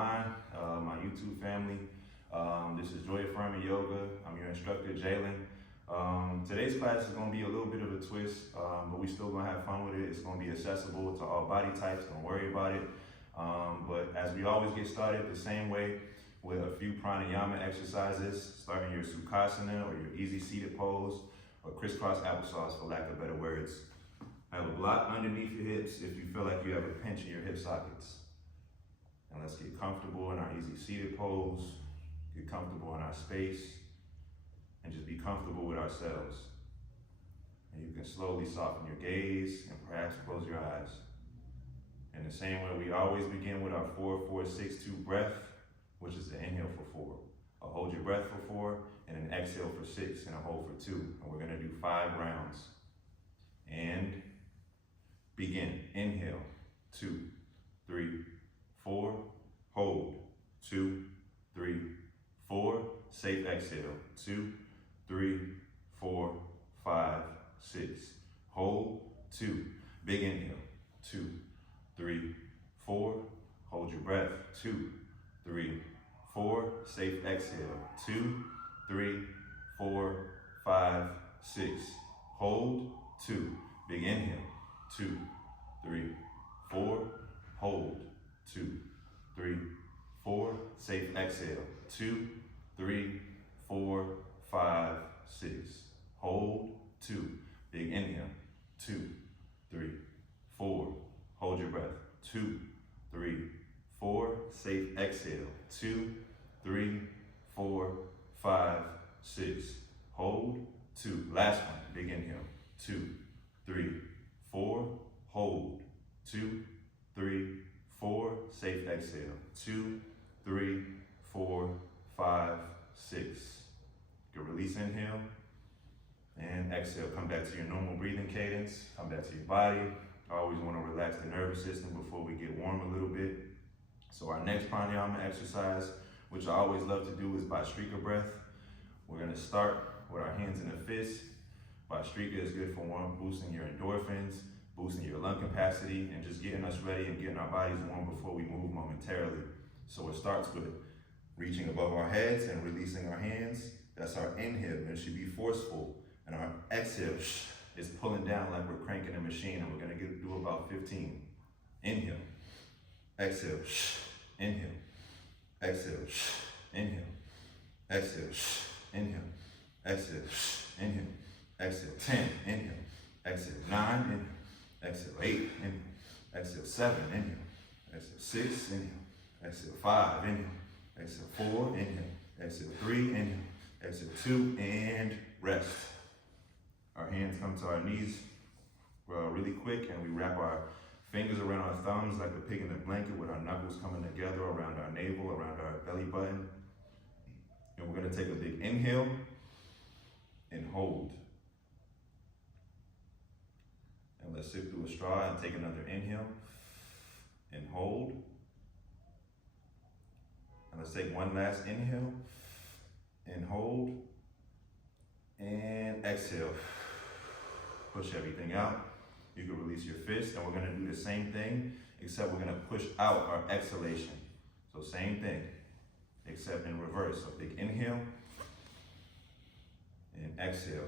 online, my YouTube family. This is JoyAffirmingYoga. I'm your instructor, Jalyn. Today's class is going to be a little bit of a twist, but we still going to have fun with it. It's going to be accessible to all body types. Don't worry about it. But as we always get started the same way with a few pranayama exercises, starting your sukhasana or your easy seated pose or crisscross applesauce for lack of better words. Have a block underneath your hips if you feel like you have a pinch in your hip sockets. And let's get comfortable in our easy seated pose, get comfortable in our space, and just be comfortable with ourselves. And you can slowly soften your gaze and perhaps close your eyes. In the same way, we always begin with our 4-4-6-2 breath, which is the inhale for 4. A hold your breath for 4, and an exhale for 6, and a hold for 2. And we're gonna do 5 rounds. And begin. Inhale, 2, 3, 4. Hold, 2, 3, 4. Safe exhale, 2, 3, 4, 5, 6. Hold, 2. Big inhale, 2, 3, 4. Hold your breath, 2, 3, 4. Safe exhale, 2, 3, 4, 5, 6. Hold, 2. Big inhale, 2, 3, 4. Hold, 2, 3, 4. Safe exhale, 2, 3, 4, 5, 6. Hold, 2. Big inhale, 2, 3, 4. Hold your breath, 2, 3, 4. Safe exhale, 2, 3, 4, 5, 6. Hold, 2. Last one, big inhale, 2, 3, 4. Hold, 2, 3, 4. Safe exhale, 2, 3, 4, 5, 6. Good release, inhale, and exhale. Come back to your normal breathing cadence. Come back to your body. I always want to relax the nervous system before we get warm a little bit. So our next pranayama exercise, which I always love to do, is Bhastrika breath. We're going to start with our hands in a fist. Bhastrika is good for boosting your endorphins, boosting your lung capacity, and just getting us ready and getting our bodies warm before we move momentarily. So it starts with reaching above our heads and releasing our hands. That's our inhale, and it should be forceful. And our exhale is pulling down like we're cranking a machine, and we're gonna do about 15. Inhale, exhale, inhale, exhale, inhale, exhale, inhale, exhale, inhale, exhale, 10, inhale, exhale, 9, inhale, exhale, 8, inhale, exhale, 7, inhale, exhale, 6, inhale, exhale, 5, inhale, exhale, 4, inhale, exhale, 3, inhale, exhale, 2, and rest. Our hands come to our knees really quick, and we wrap our fingers around our thumbs like a pig in a blanket with our knuckles coming together around our navel, around our belly button. And we're gonna take a big inhale and hold. And let's sip through a straw and take another inhale and hold. And let's take one last inhale and hold. And exhale. Push everything out. You can release your fist, and we're gonna do the same thing, except we're gonna push out our exhalation. So same thing, except in reverse. So big inhale and exhale.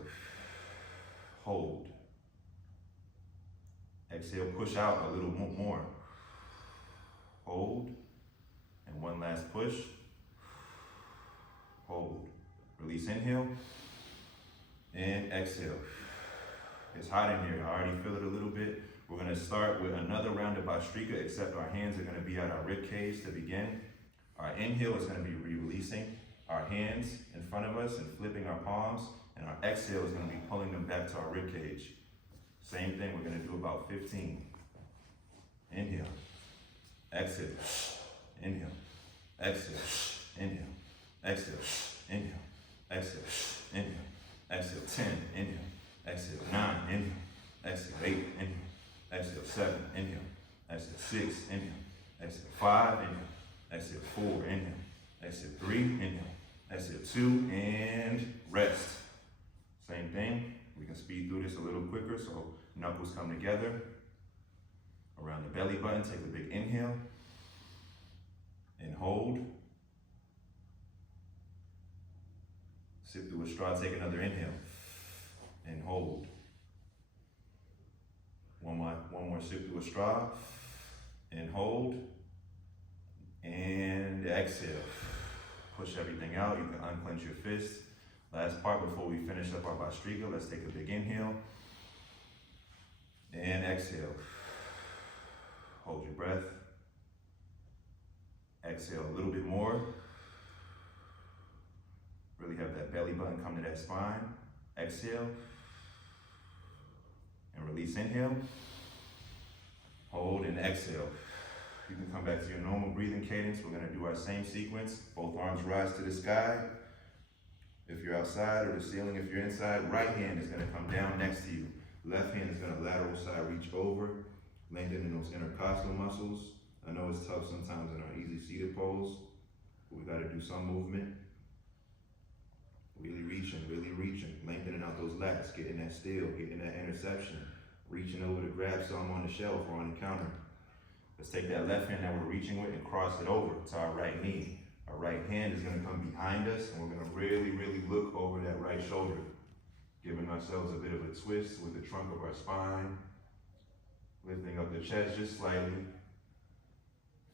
Hold. Exhale, push out a little more. Hold. And one last push. Hold. Release, inhale. And exhale. It's hot in here. I already feel it a little bit. We're gonna start with another round of Bhastrika, except our hands are gonna be at our rib cage to begin. Our inhale is gonna be releasing our hands in front of us and flipping our palms, and our exhale is gonna be pulling them back to our rib cage. Same thing, we're gonna do about 15. Inhale, exhale, inhale, exhale, inhale, exhale, inhale, exhale, inhale, exhale, 10, inhale, exhale, 9, inhale, exhale, 8, inhale, exhale, 7, inhale, exhale, 6, inhale, exhale, 5, inhale, exhale, 4, inhale, exhale, 3, inhale, exhale, 2, and rest. Same thing, we can speed through this a little quicker, so knuckles come together around the belly button. Take a big inhale and hold. Sip through a straw, take another inhale. And hold. One more sip through a straw. And hold. And exhale. Push everything out. You can unclench your fist. Last part before we finish up our Bhastrika. Let's take a big inhale. And exhale. Hold your breath. Exhale a little bit more. Really have that belly button come to that spine. Exhale. And release, inhale. Hold and exhale. You can come back to your normal breathing cadence. We're gonna do our same sequence. Both arms rise to the sky. If you're outside or the ceiling, if you're inside, right hand is gonna come down next to you. Left hand is gonna lateral side reach over, lengthening those intercostal muscles. I know it's tough sometimes in our easy seated pose, but we gotta do some movement. Really reaching, lengthening out those lats, getting that still, getting that interception, reaching over to grab something on the shelf or on the counter. Let's take that left hand that we're reaching with and cross it over to our right knee. Our right hand is gonna come behind us and we're gonna really look over that right shoulder, giving ourselves a bit of a twist with the trunk of our spine, lifting up the chest just slightly,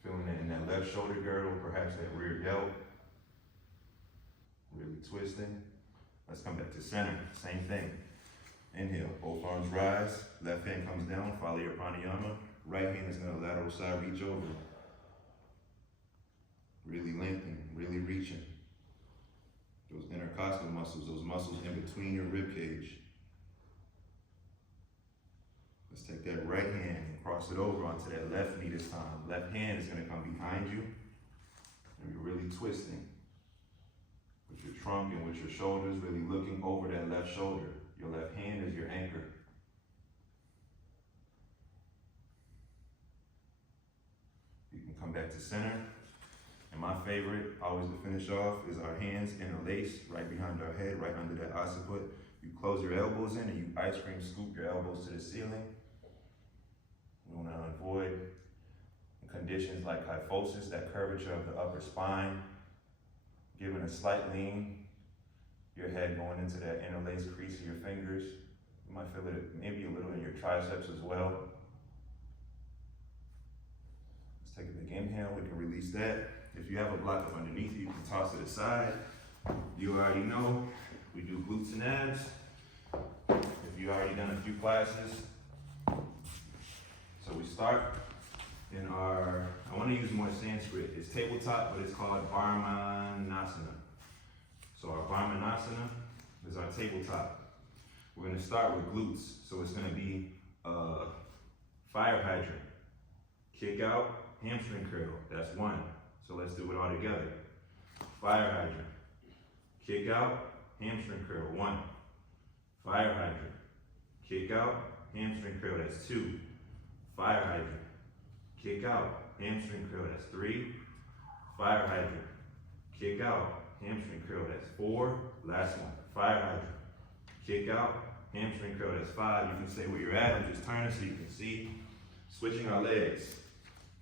feeling it in that left shoulder girdle, perhaps that rear delt. Really twisting. Let's come back to center, same thing. Inhale, both arms rise, left hand comes down, follow your pranayama. Right hand is gonna lateral side reach over. Really lengthening, really reaching. Those intercostal muscles, those muscles in between your rib cage. Let's take that right hand and cross it over onto that left knee this time. Left hand is gonna come behind you, and you're really twisting. With your trunk and with your shoulders, really looking over that left shoulder. Your left hand is your anchor. You can come back to center. And my favorite, always to finish off, is our hands interlace right behind our head, right under that occiput. You close your elbows in and you ice cream scoop your elbows to the ceiling. We want to avoid conditions like kyphosis, that curvature of the upper spine. Giving a slight lean, your head going into that interlace crease of your fingers. You might feel it maybe a little in your triceps as well. Let's take a big inhale, we can release that. If you have a block up underneath you, you can toss it aside. You already know, we do glutes and abs. If you've already done a few classes. So we start in our, I want to use more Sanskrit. It's tabletop, but it's called Varmanasana. So our Varmanasana is our tabletop. We're going to start with glutes. So it's going to be fire hydrant, kick out, hamstring curl. That's one. So let's do it all together. Fire hydrant, kick out, hamstring curl. One. Fire hydrant, kick out, hamstring curl. That's two. Fire hydrant, kick out, hamstring curl, that's three. Fire hydrant, kick out, hamstring curl, that's four. Last one, fire hydrant, kick out, hamstring curl, that's five. You can stay where you're at, I'm just turning so you can see. Switching our legs.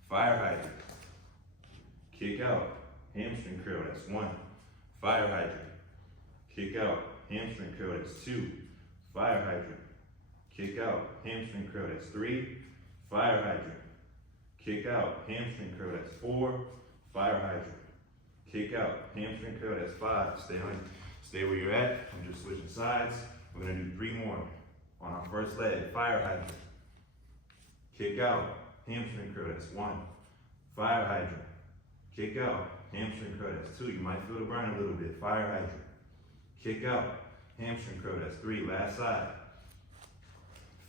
Fire hydrant, kick out, hamstring curl, that's one. Fire hydrant, kick out, hamstring curl, that's two. Fire hydrant, kick out, hamstring curl, that's three. Fire hydrant, kick out, hamstring curl, that's four. Fire hydrant, kick out, hamstring curl, that's five. Stay where you're at. I'm just switching sides. We're gonna do three more on our first leg. Fire hydrant, kick out, hamstring curl, that's one. Fire hydrant, kick out, hamstring curl, that's two. You might feel the burn a little bit. Fire hydrant, kick out, hamstring curl, that's three. Last side.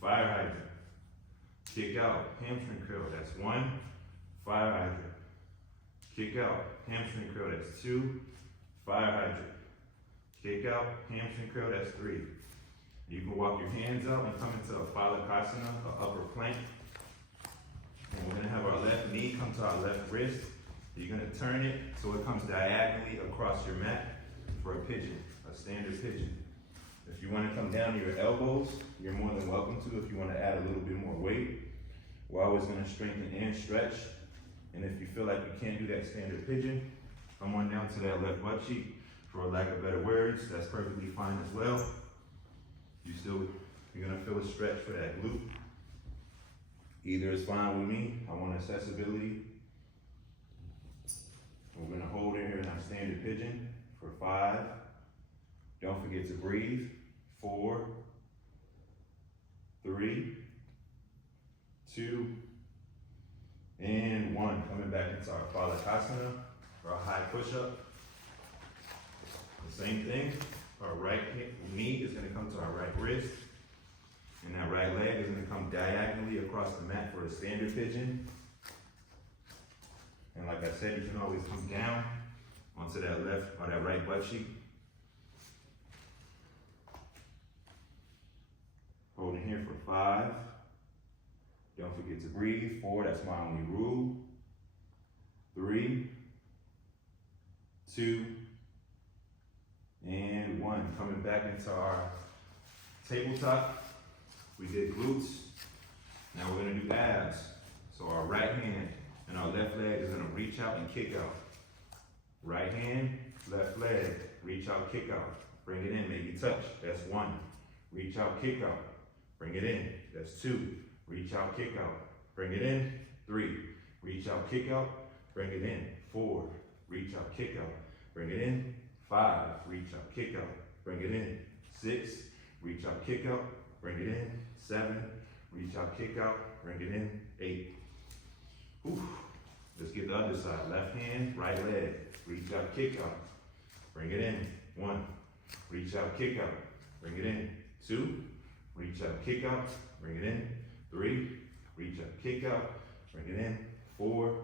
Fire hydrant, kick out, hamstring curl, that's one. Fire hydrant, kick out, hamstring curl, that's two. Fire hydrant, kick out, hamstring curl, that's three. You can walk your hands up and come into a Phalakasana, an upper plank. And we're gonna have our left knee come to our left wrist. You're gonna turn it so it comes diagonally across your mat for a pigeon, a standard pigeon. If you wanna come down to your elbows, you're more than welcome to. If you wanna add a little bit more weight, we're always gonna strengthen and stretch. And if you feel like you can't do that standard pigeon, come on down to that left butt cheek. for lack of better words, that's perfectly fine as well. You're gonna feel a stretch for that glute. Either is fine with me. I want accessibility. We're gonna hold it here in our standard pigeon for 5. Don't forget to breathe. 4, 3, 2, and 1. Coming back into our Balasana, or our high push-up. The same thing. Our right knee is gonna come to our right wrist. And that right leg is gonna come diagonally across the mat for a standard pigeon. And like I said, you can always come down onto that left or that right butt cheek. Holding here for 5. Don't forget to breathe. 4, that's my only rule. 3, 2, and 1. Coming back into our tabletop. We did glutes. Now we're gonna do abs. So our right hand and our left leg is gonna reach out and kick out. Right hand, left leg, reach out, kick out. Bring it in, maybe touch. That's 1. Reach out, kick out. Bring it in. That's 2. Reach out, kick out. Bring it in. 3. Reach out, kick out. Bring it in. 4. Reach out, kick out. Bring it in. 5. Reach out, kick out. Bring it in. 6. Reach out, kick out. Bring it in. 7. Reach out, kick out. Bring it in. 8. Oof. Let's get the other side. Left hand, right leg. Reach out, kick out. Bring it in. 1. Reach out, kick out. Bring it in. 2. Reach out, kick out. Bring it in. 3. Reach out, kick out. Bring it in. 4.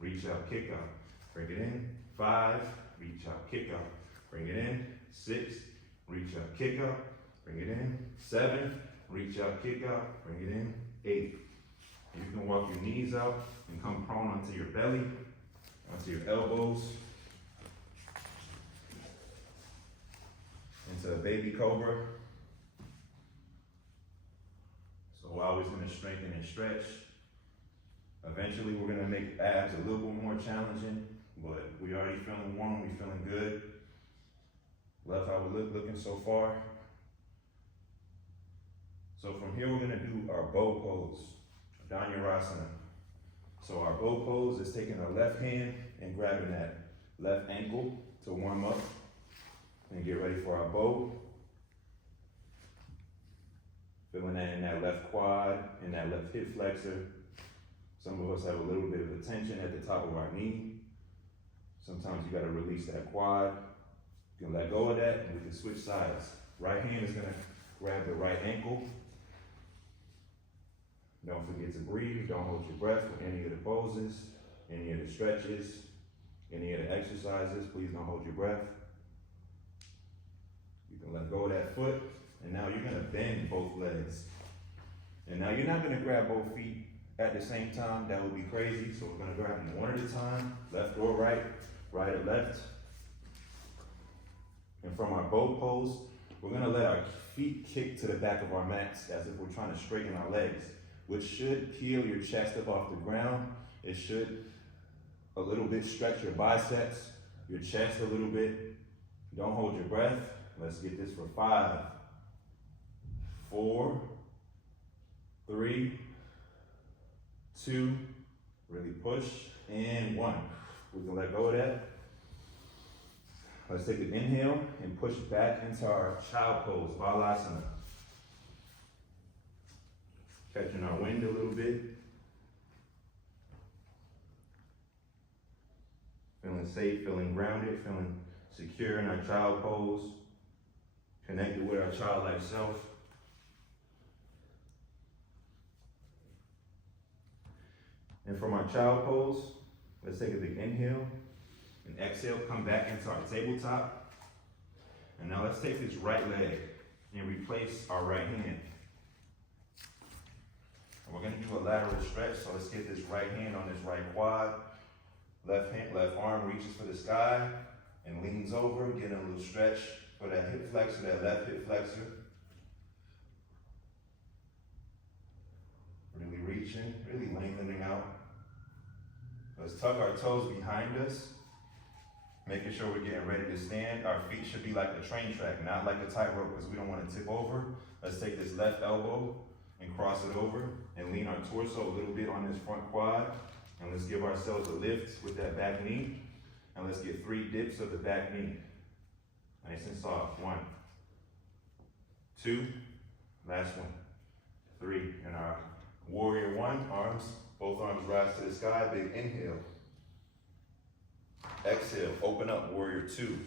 Reach out, kick out. Bring it in. 5. Reach out, kick out. Bring it in. 6. Reach out, kick out. Bring it in. 7. Reach out, kick out. Bring it in. 8. You can walk your knees out and come prone onto your belly, onto your elbows, into a baby cobra. So we're always going to strengthen and stretch. Eventually we're going to make abs a little bit more challenging, but we already feeling warm, we feeling good. Love how we're looking so far. So from here we're going to do our bow pose, Dhanurasana. So our bow pose is taking our left hand and grabbing that left ankle to warm up and get ready for our bow. Feeling that in that left quad and that left hip flexor. Some of us have a little bit of a tension at the top of our knee. Sometimes you gotta release that quad. You can let go of that and we can switch sides. Right hand is gonna grab the right ankle. Don't forget to breathe. Don't hold your breath for any of the poses, any of the stretches, any of the exercises. Please don't hold your breath. You can let go of that foot. And now you're gonna bend both legs. And now you're not gonna grab both feet at the same time. That would be crazy. So we're gonna grab them one at a time, left or right, right or left. And from our bow pose, we're gonna let our feet kick to the back of our mats as if we're trying to straighten our legs, which should peel your chest up off the ground. It should a little bit stretch your biceps, your chest a little bit. Don't hold your breath. Let's get this for 5, 4, 3, 2, really push, and 1. We can let go of that. Let's take an inhale and push back into our child pose, Balasana. Catching our wind a little bit. Feeling safe, feeling grounded, feeling secure in our child pose. Connected with our childlike self. And from our child pose, let's take a big inhale and exhale, come back into our tabletop. And now let's take this right leg and replace our right hand. And we're gonna do a lateral stretch, so let's get this right hand on this right quad. Left arm reaches for the sky and leans over, getting a little stretch for that hip flexor, that left hip flexor. Really reaching, really lengthening out. Let's tuck our toes behind us Making sure we're getting ready to stand. Our feet should be like a train track, not like a tightrope, because we don't want to tip over. Let's take this left elbow and cross it over and lean our torso a little bit on this front quad. And let's give ourselves a lift with that back knee. And let's get 3 dips of the back knee. Nice and soft. 1, 2, last one, 3. And our warrior 1, both arms rise to the sky, big inhale. Exhale, open up, warrior 2.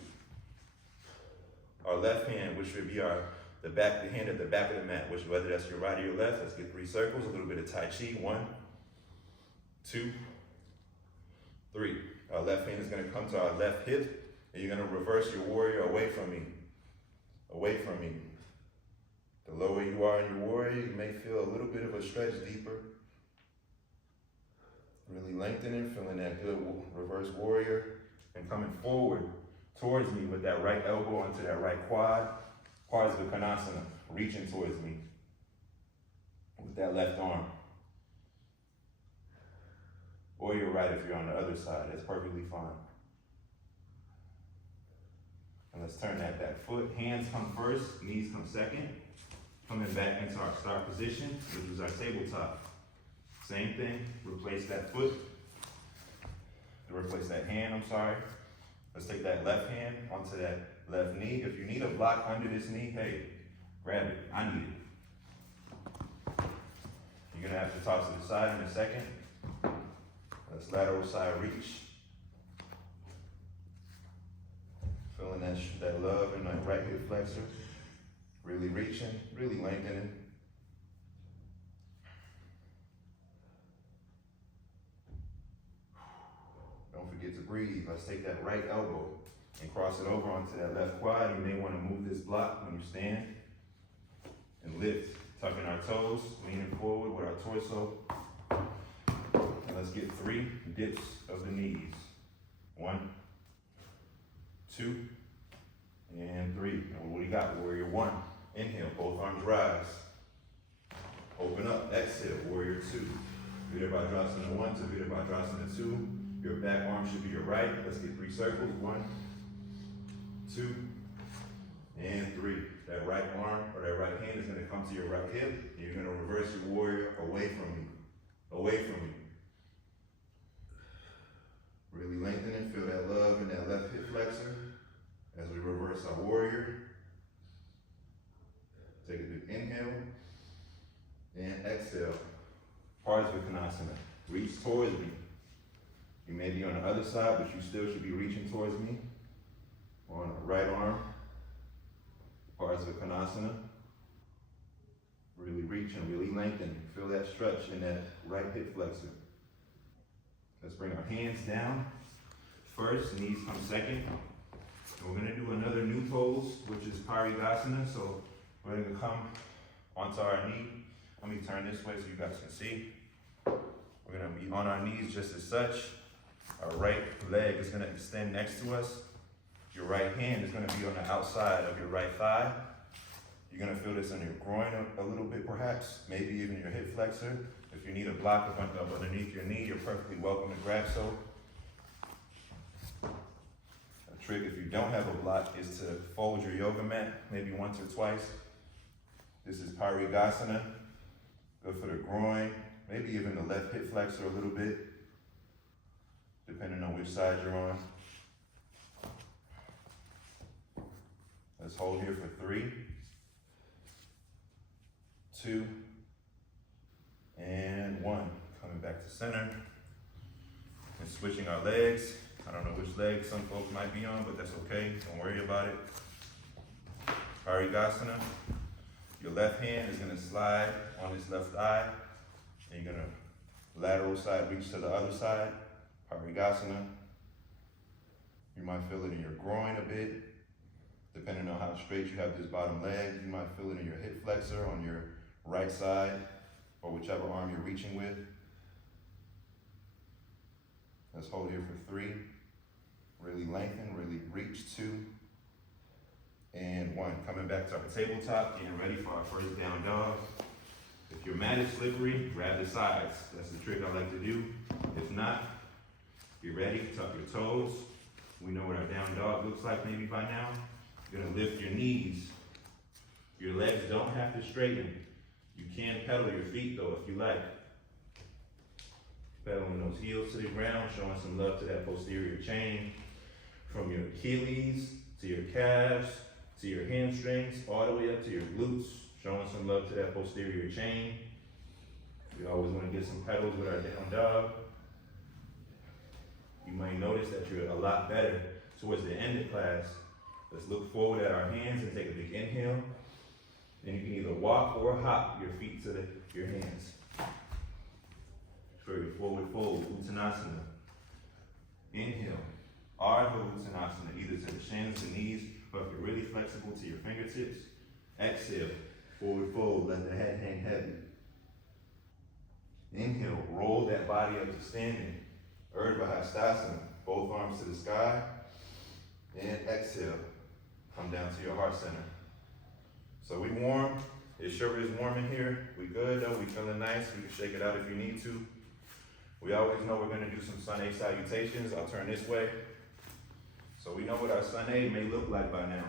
Our left hand, which would be the hand at the back of the mat, which whether that's your right or your left, let's get 3 circles, a little bit of Tai Chi. 1, 2, 3. Our left hand is gonna come to our left hip, and you're gonna reverse your warrior away from me. Away from me. The lower you are in your warrior, you may feel a little bit of a stretch deeper. Really lengthening, feeling that good reverse warrior, and coming forward towards me with that right elbow onto that right quad. Konasana, reaching towards me with that left arm. Or your right if you're on the other side, that's perfectly fine. And let's turn that back foot. Hands come first, knees come second. Coming back into our start position, which is our tabletop. Same thing, replace that foot. Replace that hand, Let's take that left hand onto that left knee. If you need a block under this knee, hey, grab it, I need it. You're gonna have to toss to the side in a second. Let's lateral side reach. Feeling that love in that right hip flexor. Really reaching, really lengthening. Don't forget to breathe. Let's take that right elbow and cross it over onto that left quad. You may want to move this block when you stand. And lift, tucking our toes, leaning forward with our torso. And let's get 3 dips of the knees. 1, 2, and 3. And what do we got? Warrior 1. Inhale, both arms rise. Open up, exhale, warrior 2. Virabhadrasana 1 to Virabhadrasana 2. Your back arm should be your right. Let's get 3 circles. 1, 2, and 3. That right arm or that right hand is going to come to your right hip. You're going to reverse your warrior away from me. Away from me. Really lengthening. Feel that love in that left hip flexor as we reverse our warrior. Take a big inhale and exhale. Konasana. Reach towards me. You may be on the other side, but you still should be reaching towards me. On the right arm. Konasana. Really reaching, really lengthening. Feel that stretch in that right hip flexor. Let's bring our hands down. First, knees come second. And we're gonna do another new pose, which is Parigasana. So we're gonna come onto our knee. Let me turn this way so you guys can see. We're gonna be on our knees just as such. Our right leg is gonna extend next to us. Your right hand is gonna be on the outside of your right thigh. You're gonna feel this in your groin a little bit perhaps, maybe even your hip flexor. If you need a block up underneath your knee, you're perfectly welcome to grab so. A trick if you don't have a block is to fold your yoga mat, maybe once or twice. This is Parigasana. Good for the groin, maybe even the left hip flexor a little bit, depending on which side you're on. Let's hold here for 3, 2, and 1. Coming back to center and switching our legs. I don't know which leg some folks might be on, but that's okay. Don't worry about it. Parigasana. Your left hand is gonna slide on this left thigh, and you're gonna lateral side reach to the other side. Parigasana. You might feel it in your groin a bit. Depending on how straight you have this bottom leg, you might feel it in your hip flexor on your right side, or whichever arm you're reaching with. Let's hold here for 3. Really lengthen, really reach 2, and 1. Coming back to our tabletop, getting ready for our first down dog. If your mat is slippery, grab the sides. That's the trick I like to do. If not, be ready, tuck your toes, We know what our down dog looks like maybe by now. You're gonna lift your knees. Your legs don't have to straighten. You can pedal your feet though if you like. Pedaling those heels to the ground, showing some love to that posterior chain. From your Achilles to your calves, to your hamstrings, all the way up to your glutes, showing some love to that posterior chain. We always want to get some pedals with our down dog. You might notice that you're a lot better towards the end of class. Let's look forward at our hands and take a big inhale. Then you can either walk or hop your feet to your hands. For your forward fold, Uttanasana. Inhale, Ardha Uttanasana, either to the shins, the knees, or if you're really flexible to your fingertips. Exhale, forward fold, let the head hang heavy. Inhale, roll that body up to standing. Urdhva Hastasana, both arms to the sky. And exhale, come down to your heart center. So we warm. It sure is warm in here. We good though, we feeling nice. We can shake it out if you need to. We always know we're gonna do some sun A salutations. I'll turn this way. So we know what our sun A may look like by now.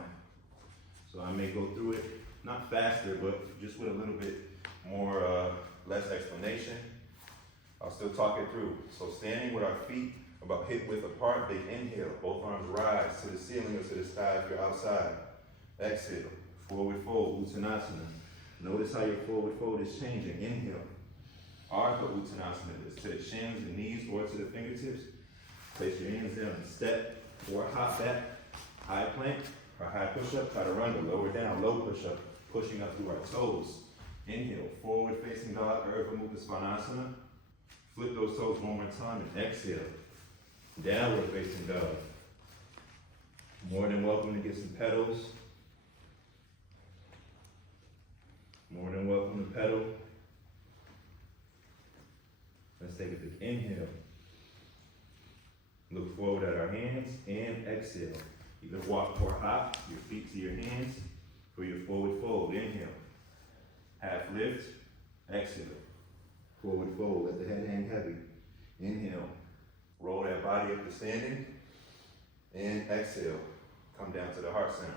So I may go through it, not faster, but just with a little bit more, less explanation. I'll still talk it through. So standing with our feet about hip width apart, big inhale. Both arms rise to the ceiling or to the sky if you're outside. Exhale, forward fold, Uttanasana. Notice how your forward fold is changing. Inhale. Ardha Uttanasana is to the shins, the knees, or to the fingertips. Place your hands down and step or hop back. High plank or high push-up, chaturanga, lower down, low push-up, pushing up through our toes. Inhale, forward facing dog, Urdhva Mukha Svanasana. Flip those toes one more time and exhale. Downward facing dog. More than welcome to get some pedals. More than welcome to pedal. Let's take a big inhale. Look forward at our hands and exhale. Either walk or hop, your feet to your hands for your forward fold. Inhale. Half lift, exhale. Forward fold, let the head hang heavy. Inhale, roll that body up to standing. And exhale, come down to the heart center.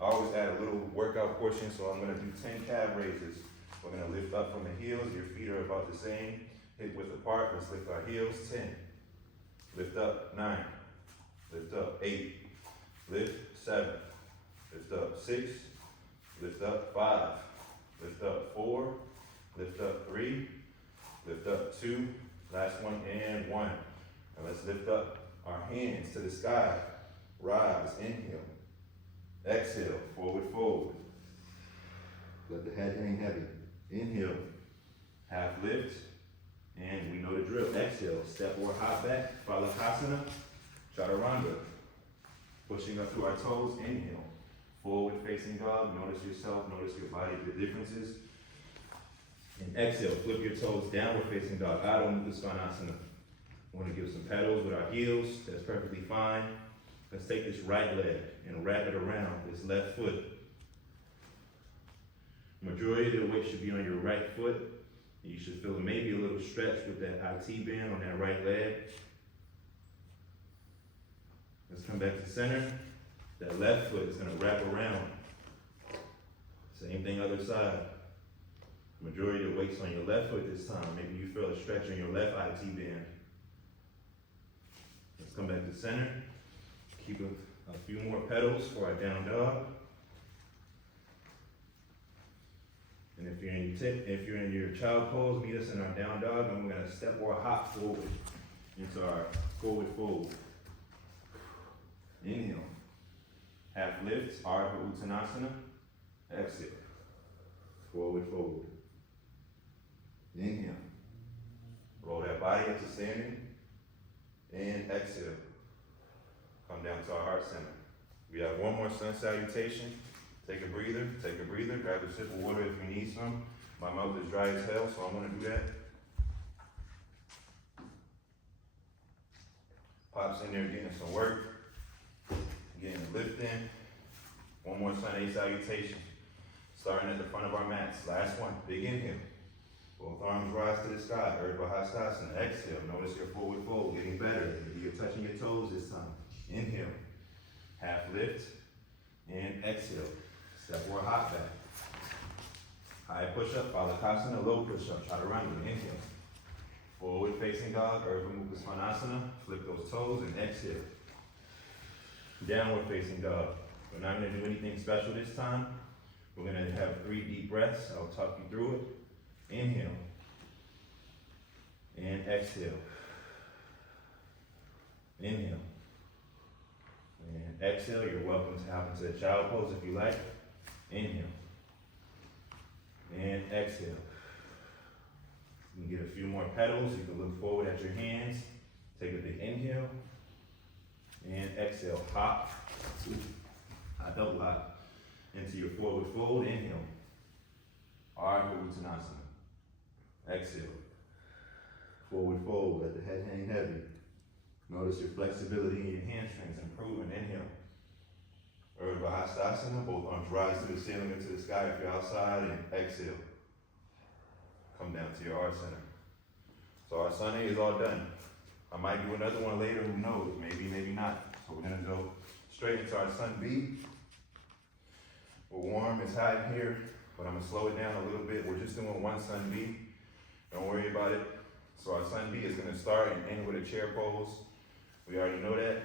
I always add a little workout portion, so I'm gonna do 10 calf raises. We're gonna lift up from the heels, your feet are about the same. Hip width apart, let's lift our heels, 10. Lift up, 9. Lift up, 8. Lift, 7. Lift up, 6. Lift up, 5. Lift up, 4. Lift up, 3. Lift up, 2. Last one, and 1. And let's lift up our hands to the sky. Rise, inhale. Exhale, forward fold. Let the head hang heavy. Inhale, half lift. And we know the drill. Exhale, step or hop back. Phalakasana, chaturanga. Pushing up through our toes. Inhale, forward facing dog. Notice yourself, notice your body, the differences. And exhale, flip your toes, downward facing dog. Adho Mukha Svanasana. We want to give some pedals with our heels. That's perfectly fine. Let's take this right leg and wrap it around this left foot. Majority of the weight should be on your right foot. You should feel maybe a little stretch with that IT band on that right leg. Let's come back to center. That left foot is going to wrap around. Same thing other side. Majority of the weight's on your left foot this time. Maybe you feel a stretch on your left IT band. Let's come back to center. Keep a few more pedals for our down dog. And if you're in your child pose, meet us in our down dog, and we're gonna step or hop forward into our forward fold. Inhale, half lift, Ardha Uttanasana. Exhale, forward fold. Inhale, roll that body up to standing, and exhale, come down to our heart center. We have one more sun salutation. Take a breather, grab a sip of water if you need some. My mouth is dry as hell, so I'm gonna do that. Pops in there getting some work, getting a lift in. One more sun A salutation. Starting at the front of our mats. Last one, big inhale. Both arms rise to the sky, Urdhva Hastasana. Exhale, notice your forward fold getting better. You're touching your toes this time. Inhale, half lift, and exhale. Step or hop back. High push-up, Balasana, low push-up, Chaturanga. Inhale. Forward facing dog, Urdhva Mukha Svanasana. Flip those toes and exhale. Downward facing dog. We're not going to do anything special this time. We're going to have 3 deep breaths. I'll talk you through it. Inhale. And exhale. Inhale. And exhale. You're welcome to hop into a child pose if you like. Inhale. And exhale. You can get a few more pedals. You can look forward at your hands. Take a big inhale. And exhale. Hop. Double hop into your forward fold. Inhale. Ardha Uttanasana. Exhale. Forward fold. Let the head hang heavy. Notice your flexibility in your hamstrings improving. Inhale. Urdhva Hastasana. Both arms rise to the ceiling or to the sky if you're outside. And exhale. Come down to your Ardha Center. So our Sun A is all done. I might do another one later. Who knows? Maybe, maybe not. So we're going to go straight into our Sun B. We're warm, it's hot in here, but I'm gonna slow it down a little bit. We're just doing one Sun B. Don't worry about it. So our Sun B is gonna start and end with a chair pose. We already know that.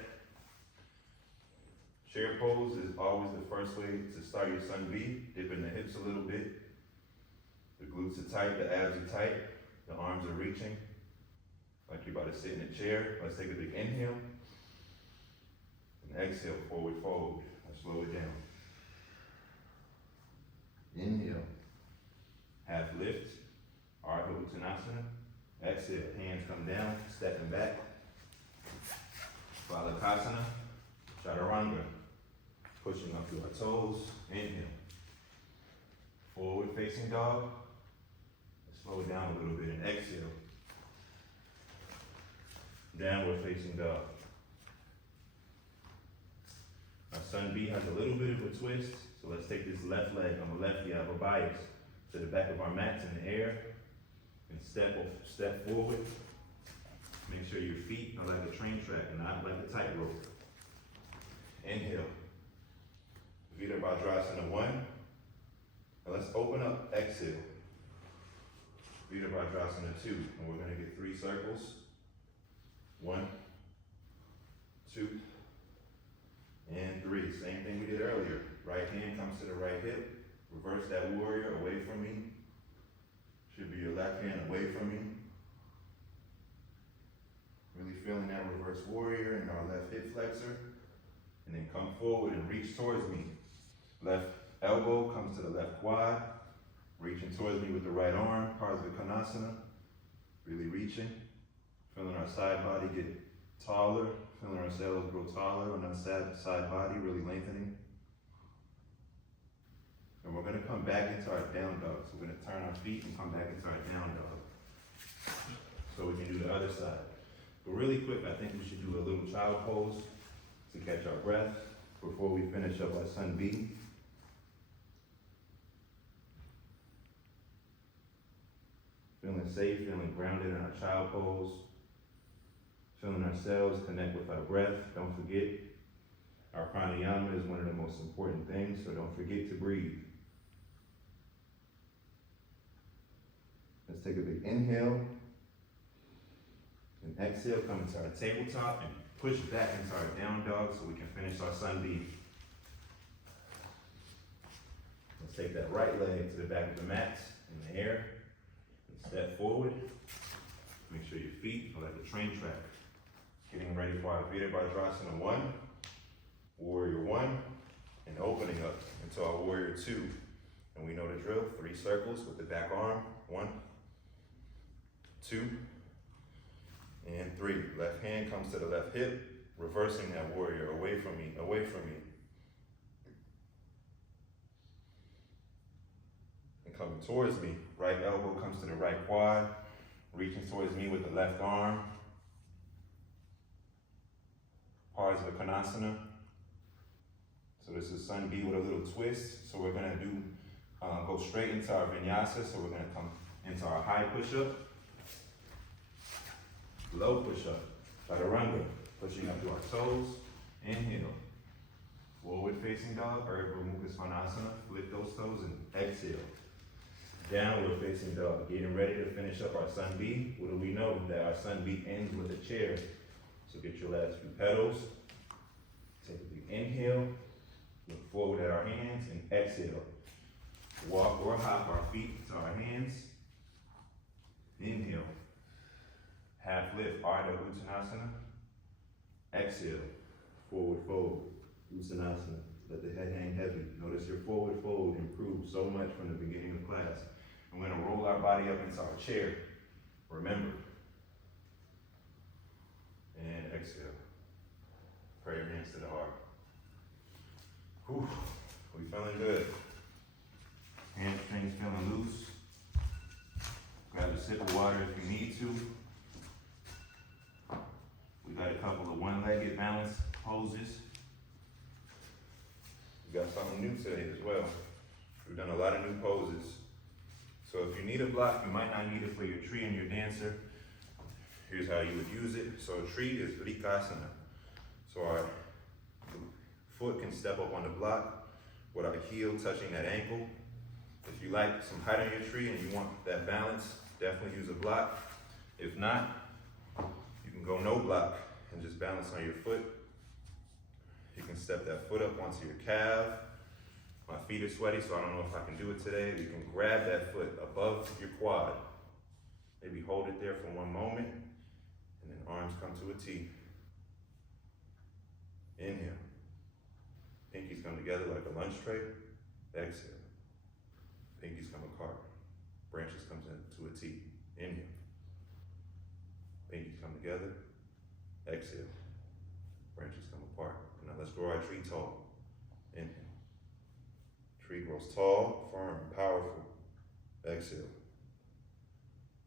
Chair pose is always the first way to start your Sun B. Dipping the hips a little bit. The glutes are tight, the abs are tight, the arms are reaching. Like you're about to sit in a chair. Let's take a big inhale. And exhale, forward fold. I'll slow it down. Inhale, half lift, Ardha Uttanasana. Exhale, hands come down, stepping back. Balasana, Chaturanga. Pushing up through our toes. Inhale. Forward facing dog. Slow it down a little bit and exhale. Downward facing dog. Our Sun B has a little bit of a twist. So let's take this left leg. I'm a lefty, I have a bias to the back of our mats in the air. And step forward. Make sure your feet are like a train track and not like a tightrope. Inhale. Virabhadrasana 1. Now let's open up, exhale. Virabhadrasana 2. And we're going to get 3 circles. 1, 2, and 3. Same thing we did earlier. Right hand comes to the right hip. Reverse that warrior away from me. Should be your left hand away from me. Really feeling that reverse warrior in our left hip flexor. And then come forward and reach towards me. Left elbow comes to the left quad. Reaching towards me with the right arm. Parsva Konasana. Really reaching. Feeling our side body get taller. Feeling ourselves grow taller on our side body, really lengthening. And we're gonna come back into our down dog. So we're gonna turn our feet and come back into our down dog. So we can do the other side. But really quick, I think we should do a little child pose to catch our breath before we finish up our Sun B. Feeling safe, feeling grounded in our child pose. Feeling ourselves connect with our breath. Don't forget, our pranayama is one of the most important things, so don't forget to breathe. Let's take a big inhale. And exhale, come into our tabletop and push back into our down dog so we can finish our Sun B. Let's take that right leg to the back of the mat in the air. And step forward. Make sure your feet are like a train track. Getting ready for our Virabhadrasana 1, Warrior 1, and opening up into our Warrior 2. And we know the drill, 3 circles with the back arm. 1, 2, and 3. Left hand comes to the left hip, reversing that warrior away from me, away from me. And coming towards me, right elbow comes to the right quad, reaching towards me with the left arm. Parsva Konasana. So this is Sun B with a little twist. So we're gonna do, go straight into our Vinyasa. So we're gonna come into our high push-up, low push-up, Chaturanga, pushing up to our toes, Inhale. Forward facing dog, Urdhva Mukha Svanasana. Flip those toes and exhale. Downward facing dog. Getting ready to finish up our sun B. What do we know? That our sun B ends with a chair. So get your last few petals. Take a big inhale. Look forward at our hands and exhale. Walk or hop our feet to our hands. Inhale. Half lift, Ardha Uttanasana. Exhale. Forward fold, Uttanasana. Let the head hang heavy. Notice your forward fold improved so much from the beginning of class. I'm gonna roll our body up into our chair. Remember. And exhale. Pray your hands to the heart. Whew, we feeling good. Hamstrings feeling loose. Grab a sip of water if you need to. We got a couple of one-legged balance poses. We got something new today as well. We've done a lot of new poses. So if you need a block, you might not need it for your tree and your dancer. Here's how you would use it. So a tree is Vrikasana. So our foot can step up on the block with our heel touching that ankle. If you like some height on your tree and you want that balance, definitely use a block. If not, you can go no block and just balance on your foot. You can step that foot up onto your calf. My feet are sweaty, so I don't know if I can do it today. You can grab that foot above your quad. Maybe hold it there for one moment, and then arms come to a T. Inhale. Pinkies come together like a lunch tray. Exhale. Pinkies come apart. Branches comes into a T. Inhale. Pinkies come together. Exhale. Branches come apart. Now let's grow our tree tall. Inhale. Tree grows tall, firm, powerful. Exhale.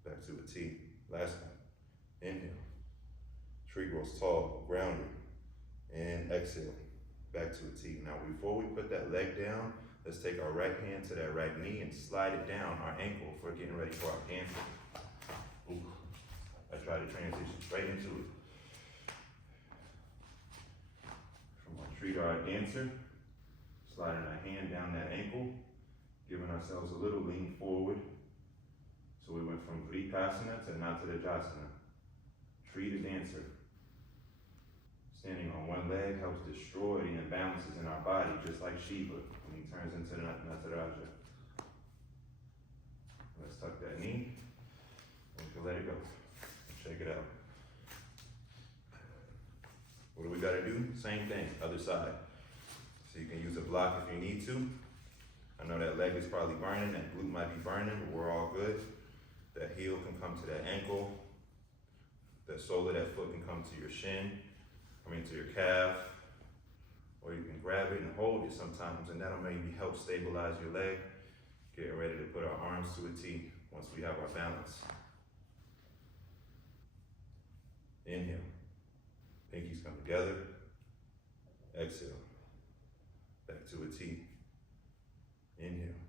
Back to a T. Last time. Inhale. Tree grows tall, grounded. And exhale. Back to a T. Now before we put that leg down, let's take our right hand to that right knee and slide it down our ankle for getting ready for our dancer. Ooh, I tried to transition straight into it. From our tree to our dancer, sliding our hand down that ankle, giving ourselves a little lean forward. So we went from Vrikasana to Natadajasana. Tree to dancer. Standing on one leg helps destroy the imbalances in our body, just like Shiva when he turns into Nataraja. Let's tuck that knee, and we can let it go. Shake it out. What do we gotta do? Same thing, other side. So you can use a block if you need to. I know that leg is probably burning, that glute might be burning, but we're all good. That heel can come to that ankle. The sole of that foot can come to your shin. To your calf, or you can grab it and hold it sometimes, and that'll maybe help stabilize your leg. Getting ready to put our arms to a T once we have our balance. Inhale. Pinkies come together. Exhale. Back to a T. Inhale.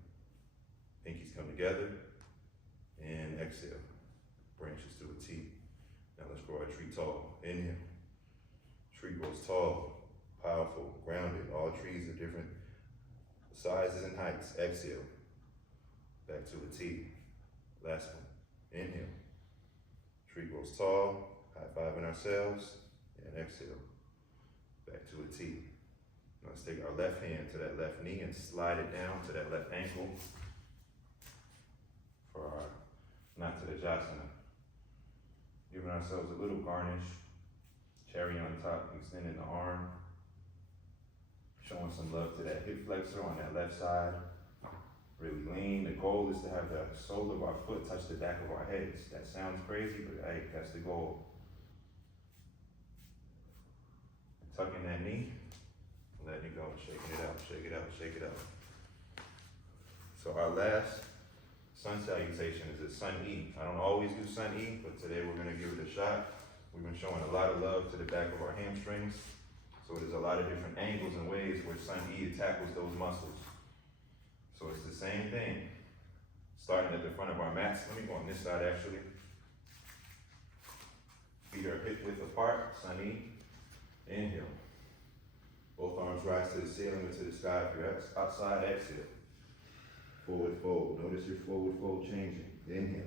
Pinkies come together. And exhale. Branches to a T. Now let's grow our tree tall. Inhale. Tree grows tall, powerful, grounded. All trees are different sizes and heights. Exhale. Back to a T. Last one. Inhale. Tree grows tall, high-fiving ourselves, and exhale. Back to a T. Now let's take our left hand to that left knee and slide it down to that left ankle for our Natadajasana. Giving ourselves a little garnish. Cherry on top, extending the arm. Showing some love to that hip flexor on that left side. Really lean. The goal is to have the sole of our foot touch the back of our heads. That sounds crazy, but hey, that's the goal. Tucking that knee, letting it go, shaking it out, shake it out, shake it out. So our last sun salutation is a sun E. I don't always do sun E, but today we're gonna give it a shot. We've been showing a lot of love to the back of our hamstrings. So there's a lot of different angles and ways where sun E tackles those muscles. So it's the same thing. Starting at the front of our mats. Let me go on this side actually. Feet are hip width apart, sun E. Inhale. arms rise to the ceiling or to the sky. If you're outside, exhale. Forward fold. Notice your forward fold changing. Inhale.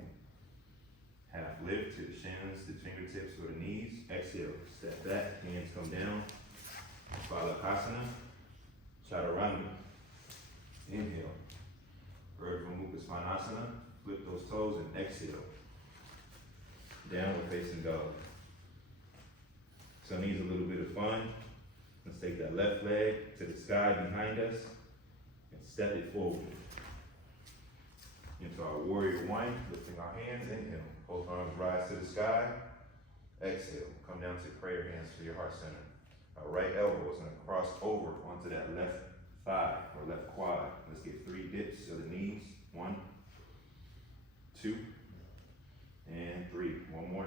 Half lift to the shins, the fingertips, or the knees. Exhale. Step back. Hands come down. Balakasana. Chaturanga. Inhale. Urdhva Mukha Svanasana. Flip those toes and exhale. Downward facing dog. So it needs a little bit of fun. Let's take that left leg to the sky behind us and step it forward. Into our warrior one, lifting our hands, inhale. Both arms rise to the sky. Exhale, come down to prayer hands to your heart center. Our right elbow is gonna cross over onto that left thigh or left quad. Let's get 3 dips to the knees. 1, 2, and 3. One more.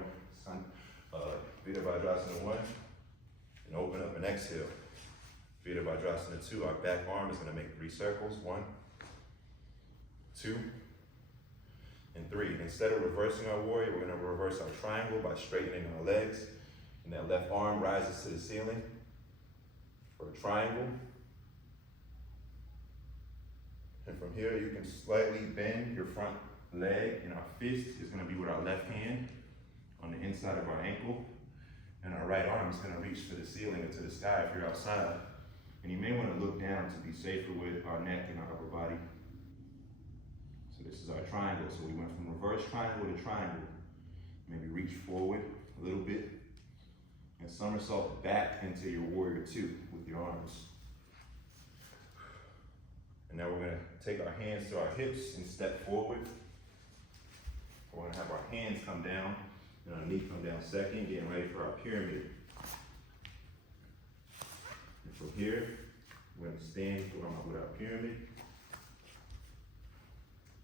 Virabhadrasana 1, and open up and exhale. Virabhadrasana 2, our back arm is gonna make 3 circles. 1, 2, and 3. Instead of reversing our warrior, we're gonna reverse our triangle by straightening our legs. And that left arm rises to the ceiling for a triangle. And from here, you can slightly bend your front leg, and our fist is gonna be with our left hand on the inside of our ankle. And our right arm is gonna reach to the ceiling or to the sky if you're outside. And you may wanna look down to be safer with our neck and our upper body. So this is our triangle. So we went from reverse triangle to triangle. Maybe reach forward a little bit and somersault back into your warrior 2 with your arms. And now we're gonna take our hands to our hips and step forward. We're gonna have our hands come down and our knee come down second, getting ready for our pyramid. And from here, we're gonna stand with our pyramid.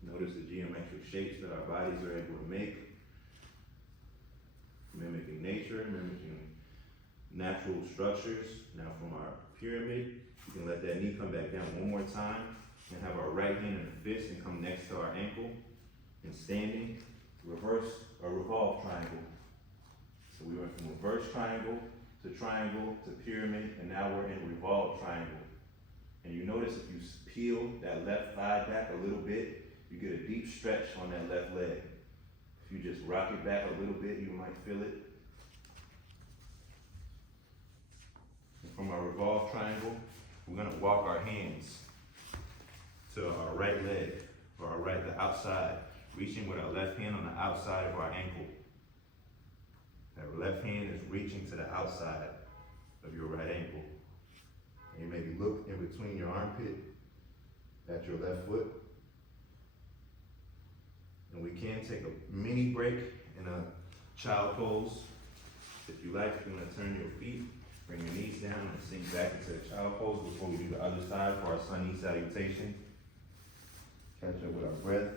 Notice the geometric shapes that our bodies are able to make. Mimicking nature, mimicking natural structures. Now from our pyramid, you can let that knee come back down one more time and have our right hand in a fist and come next to our ankle. And standing, reverse or revolve triangle. So we went from reverse triangle to pyramid, and now we're in revolve triangle. And you notice if you peel that left thigh back a little bit, you get a deep stretch on that left leg. If you just rock it back a little bit, you might feel it. And from our revolve triangle, we're gonna walk our hands to our right leg, or our right, the outside, reaching with our left hand on the outside of our ankle. That left hand is reaching to the outside of your right ankle. And you maybe look in between your armpit at your left foot. And we can take a mini break in a child pose. If you like, you're gonna turn your feet, bring your knees down, and sink back into a child pose before we do the other side for our sunny salutation. Catch up with our breath.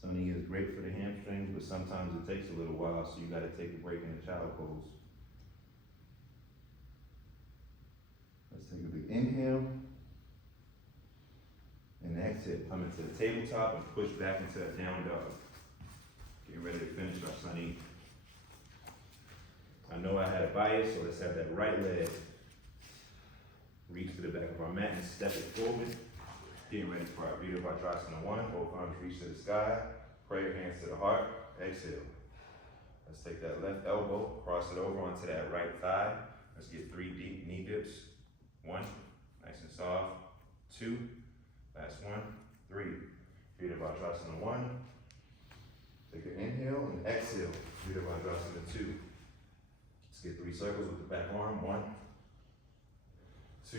Sunny is great for the hamstrings, but sometimes it takes a little while, so you gotta take a break in the child pose. Let's take a big inhale. And exhale, come into the tabletop and push back into a down dog. Getting ready to finish our sunny. I know I had a bias, so let's have that right leg reach to the back of our mat and step it forward. Getting ready for our Virabhadrasana 1. Both arms reach to the sky. Pray your hands to the heart. Exhale. Let's take that left elbow, cross it over onto that right thigh. Let's get 3 deep knee dips. 1, nice and soft. 2, last one. 3. Virabhadrasana 1. Take an inhale and exhale. Virabhadrasana 2. Let's get 3 circles with the back arm. 1, 2,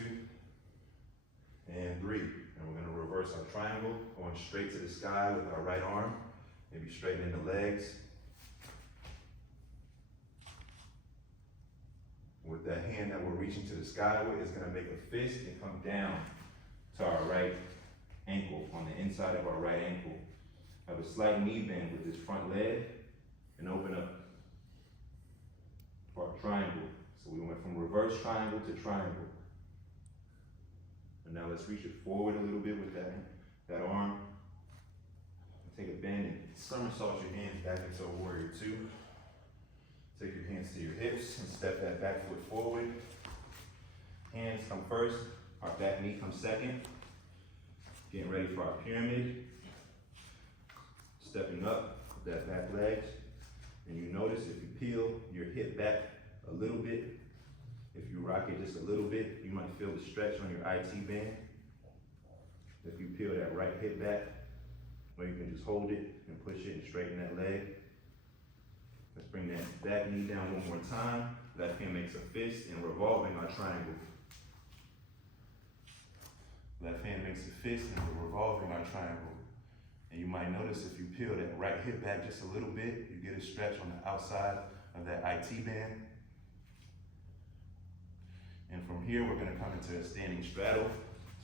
and 3. And we're gonna reverse our triangle, going straight to the sky with our right arm. Maybe straightening the legs. With that hand that we're reaching to the sky with, it's gonna make a fist and come down to our right ankle, on the inside of our right ankle. Have a slight knee bend with this front leg and open up for our triangle. So we went from reverse triangle to triangle. And now let's reach it forward a little bit with that arm. And take a bend and somersault your hands back into a warrior 2. Take your hands to your hips and step that back foot forward. Hands come first, our back knee comes second. Getting ready for our pyramid. Stepping up with that back leg. And you notice if you peel your hip back a little bit, if you rock it just a little bit, you might feel the stretch on your IT band. If you peel that right hip back, or you can just hold it and push it and straighten that leg. Let's bring that back knee down one more time. Left hand makes a fist and revolving our triangle. Left hand makes a fist and we're revolving our triangle. And you might notice if you peel that right hip back just a little bit, you get a stretch on the outside of that IT band. And from here, we're gonna come into a standing straddle,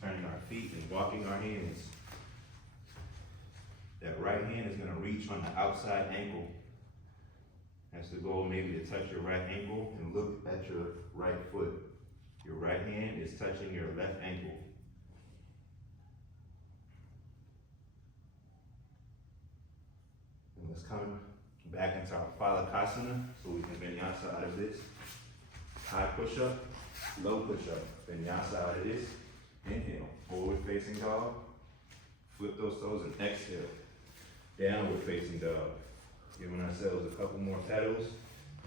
turning our feet and walking our hands. That right hand is gonna reach on the outside ankle. That's the goal, maybe to touch your right ankle and look at your right foot. Your right hand is touching your left ankle. And let's come back into our Phalakasana so we can Vinyasa out of this. High push-up, low push-up, Vinyasa out of this. Inhale, forward facing dog. Flip those toes and exhale. Downward facing dog. Giving ourselves a couple more petals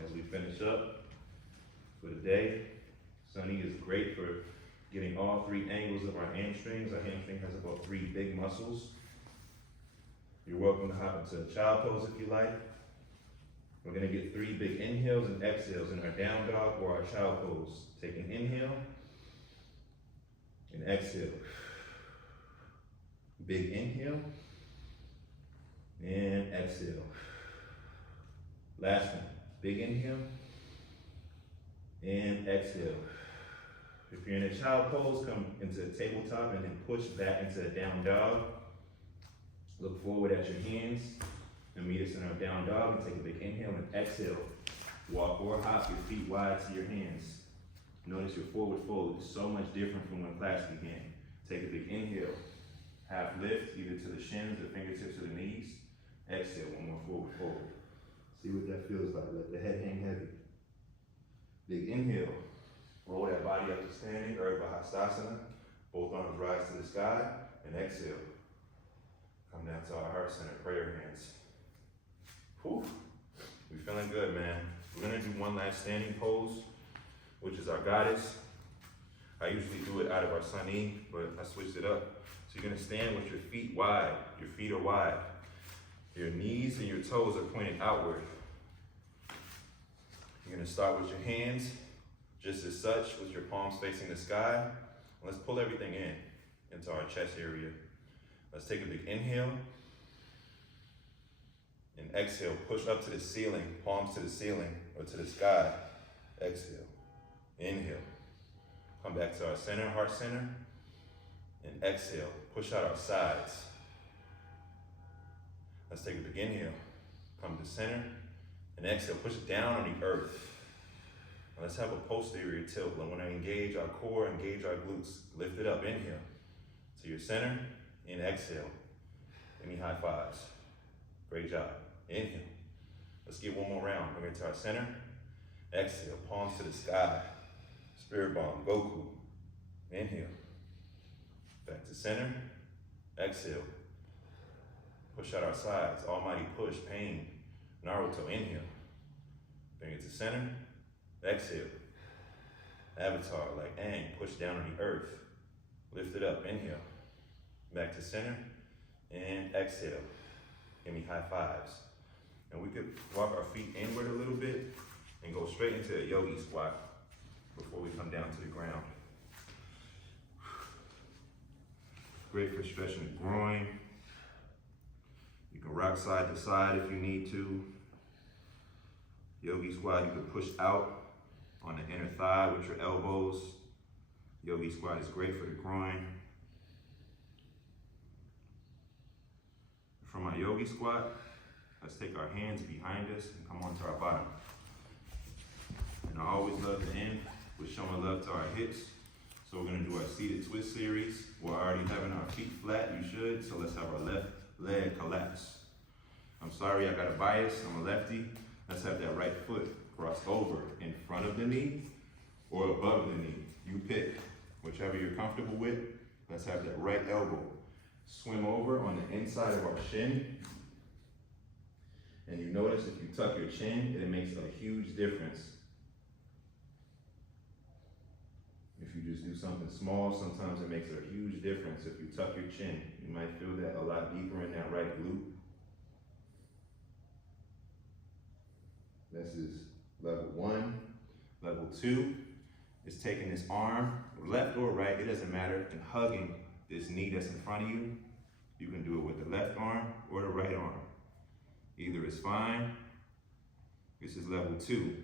as we finish up for the day. Sunny is great for getting all three angles of our hamstrings. Our hamstring has about 3 big muscles. You're welcome to hop into a child pose if you like. We're gonna get 3 big inhales and exhales in our down dog or our child pose. Take an inhale and exhale. Big inhale and exhale. Last one, big inhale and exhale. If you're in a child pose, come into a tabletop and then push back into a down dog. Look forward at your hands and meet us in our down dog and take a big inhale and exhale. Walk or hop your feet wide to your hands. Notice your forward fold is so much different from when class began. Take a big inhale. Half lift, either to the shins or fingertips to the knees. Exhale, one more forward fold. See what that feels like. Let the head hang heavy. Big inhale. Roll that body up to standing, Urdhva Hastasana. Both arms rise to the sky. And exhale. Come down to our heart center, prayer hands. Whew. We feeling good, man. We're gonna do one last standing pose, which is our goddess. I usually do it out of our Sunny, but I switched it up. So you're gonna stand with your feet wide. Your feet are wide. Your knees and your toes are pointed outward. You're gonna start with your hands, just as such, with your palms facing the sky. Let's pull everything into our chest area. Let's take a big inhale. And exhale, push up to the ceiling, palms to the ceiling or to the sky. Exhale, inhale. Come back to our center, heart center. And exhale, push out our sides. Let's take a big inhale. Come to center. And exhale, push down on the earth. Now let's have a posterior tilt. I want to engage our core, engage our glutes. Lift it up, inhale. To your center, and exhale. Give me high fives. Great job. Inhale. Let's get one more round. Bring it to our center. Exhale, palms to the sky. Spirit bomb, Goku. Inhale. Back to center. Exhale. Push out our sides. Almighty push, pain. Naruto, inhale. Bring it to center. Exhale. Avatar, like Aang, push down on the earth. Lift it up, inhale. Back to center. And exhale. Give me high fives. And we could walk our feet inward a little bit and go straight into a yogi squat before we come down to the ground. Great for stretching the groin. You can rock side to side if you need to. Yogi squat, you can push out on the inner thigh with your elbows. Yogi squat is great for the groin. From our yogi squat, let's take our hands behind us and come onto our bottom. And I always love to end with showing love to our hips. So we're gonna do our seated twist series. We're already having our feet flat, you should. So let's have our left leg collapse. I'm sorry, I got a bias, I'm a lefty. Let's have that right foot cross over in front of the knee or above the knee. You pick, whichever you're comfortable with. Let's have that right elbow swim over on the inside of our shin. And you notice if you tuck your chin, it makes a huge difference. If you just do something small, sometimes it makes a huge difference. If you tuck your chin, you might feel that a lot deeper in that right glute. This is level 1. Level 2 is taking this arm, left or right, it doesn't matter, and hugging this knee that's in front of you. You can do it with the left arm or the right arm. Either is fine. This is level 2.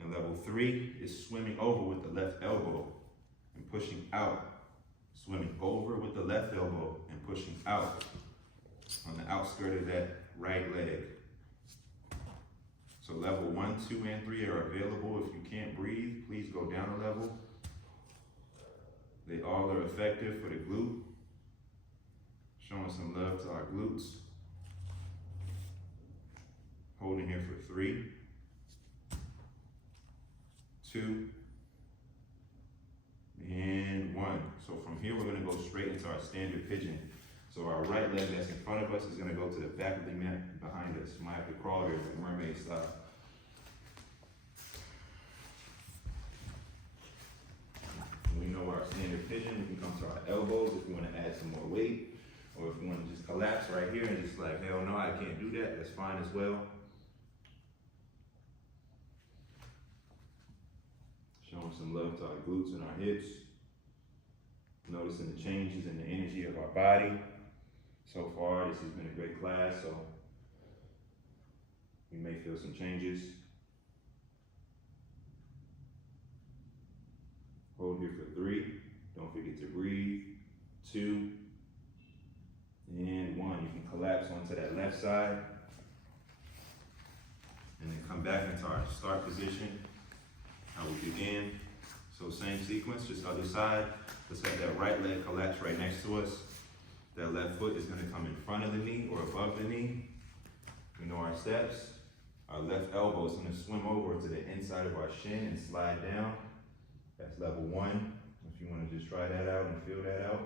And level 3 is swimming over with the left elbow and pushing out. Swimming over with the left elbow and pushing out on the outskirt of that right leg. So level 1, 2, and 3 are available. If you can't breathe, please go down a level. They all are effective for the glute. Showing some love to our glutes. Holding here for 3, 2, and 1. So from here, we're gonna go straight into our standard pigeon. So our right leg that's in front of us is gonna go to the back of the mat behind us. You might have to crawl here like mermaid style. When we know our standard pigeon, we can come to our elbows if you wanna add some more weight, or if you wanna just collapse right here and just like, hell no, I can't do that, that's fine as well. Showing some love to our glutes and our hips. Noticing the changes in the energy of our body. So far, this has been a great class, so you may feel some changes. Hold here for 3. Don't forget to breathe. 2, and 1. You can collapse onto that left side. And then come back into our start position. How we begin. So same sequence, just other side. Let's have that right leg collapse right next to us. That left foot is gonna come in front of the knee or above the knee. We know our steps. Our left elbow is gonna swim over to the inside of our shin and slide down. That's level 1. If you wanna just try that out and feel that out.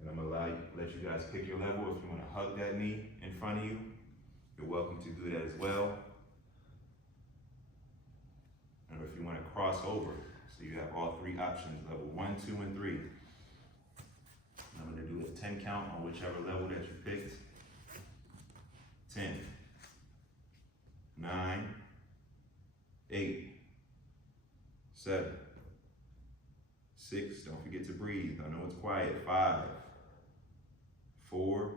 And I'm gonna let you guys pick your level. If you wanna hug that knee in front of you, you're welcome to do that as well. Or if you want to cross over, so you have all 3 options, level 1, 2, and 3. I'm going to do a 10 count on whichever level that you picked. 10, 9, 8, 7, 6, don't forget to breathe, I know it's quiet, 5, 4,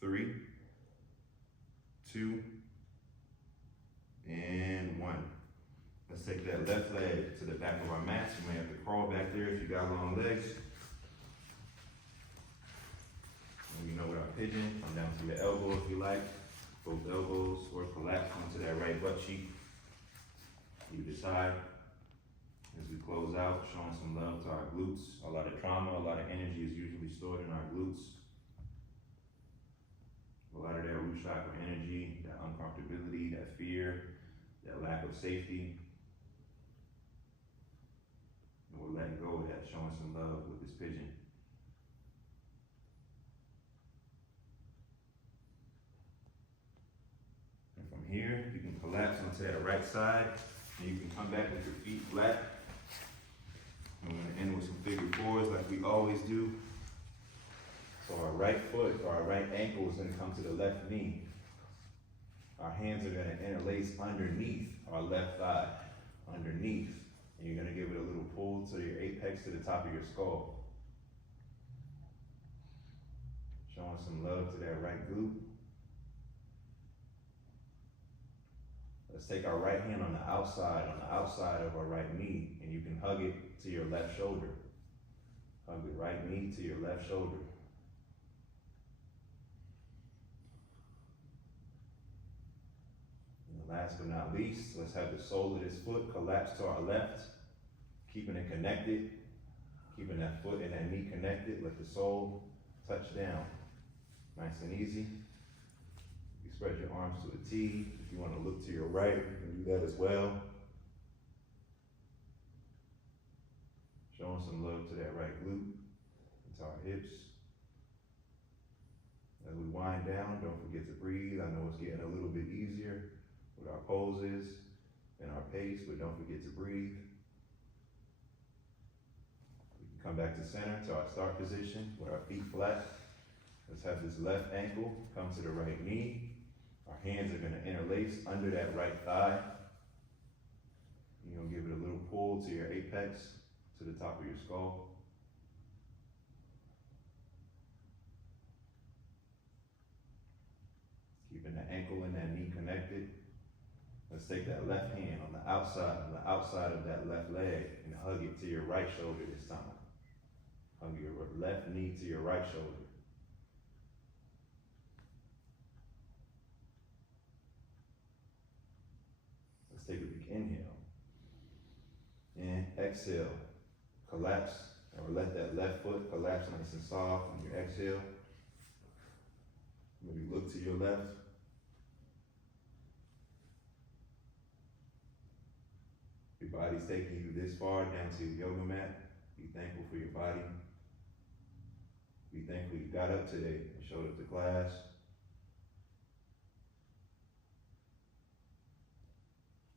3, 2, and 1. Let's take that left leg to the back of our mats. You may have to crawl back there if you got long legs. And you know with our pigeon, come down to your elbow if you like. Both elbows, or collapse onto that right butt cheek. You decide. As we close out, showing some love to our glutes. A lot of trauma, a lot of energy is usually stored in our glutes. A lot of that root chakra energy, that uncomfortability, that fear, that lack of safety. And we're letting go of that, showing some love with this pigeon. And from here, you can collapse onto that right side, and you can come back with your feet flat. And we're gonna end with some figure 4s like we always do. So our right foot or our right ankle is gonna come to the left knee. Our hands are gonna interlace underneath our left thigh, underneath. And you're gonna give it a little pull to your apex to the top of your skull. Showing some love to that right glute. Let's take our right hand on the outside of our right knee, and you can hug it to your left shoulder. Hug the right knee to your left shoulder. Last but not least, let's have the sole of this foot collapse to our left, keeping it connected, keeping that foot and that knee connected. Let the sole touch down. Nice and easy. Spread your arms to a T. If you want to look to your right, you can do that as well. Showing some love to that right glute, into our hips. As we wind down, don't forget to breathe. I know it's getting a little bit easier with our poses and our pace, but don't forget to breathe. We can come back to center, to our start position with our feet flat. Let's have this left ankle come to the right knee. Our hands are going to interlace under that right thigh. You're going to give it a little pull to your apex, to the top of your skull. Keeping the ankle and that knee connected. Let's take that left hand on the outside of that left leg and hug it to your right shoulder this time. Hug your left knee to your right shoulder. Let's take a big inhale. And exhale. Collapse, or let that left foot collapse nice and soft on your exhale. Maybe look to your left. Your body's taking you this far down to your yoga mat. Be thankful for your body. Be thankful you got up today and showed up to class.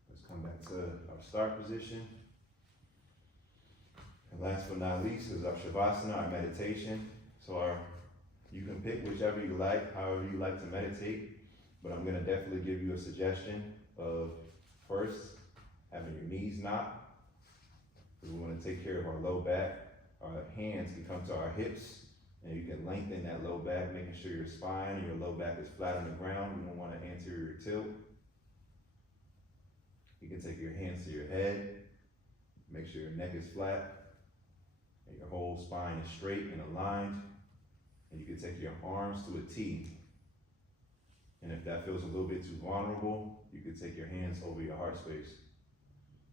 Let's come back to our start position. And last but not least is our Shavasana, our meditation. So you can pick whichever you like, however you like to meditate, but I'm gonna definitely give you a suggestion of first, having your knees knocked, because we wanna take care of our low back. Our hands can come to our hips, and you can lengthen that low back, making sure your spine and your low back is flat on the ground. You don't want an anterior tilt. You can take your hands to your head, make sure your neck is flat, and your whole spine is straight and aligned. And you can take your arms to a T. And if that feels a little bit too vulnerable, you can take your hands over your heart space.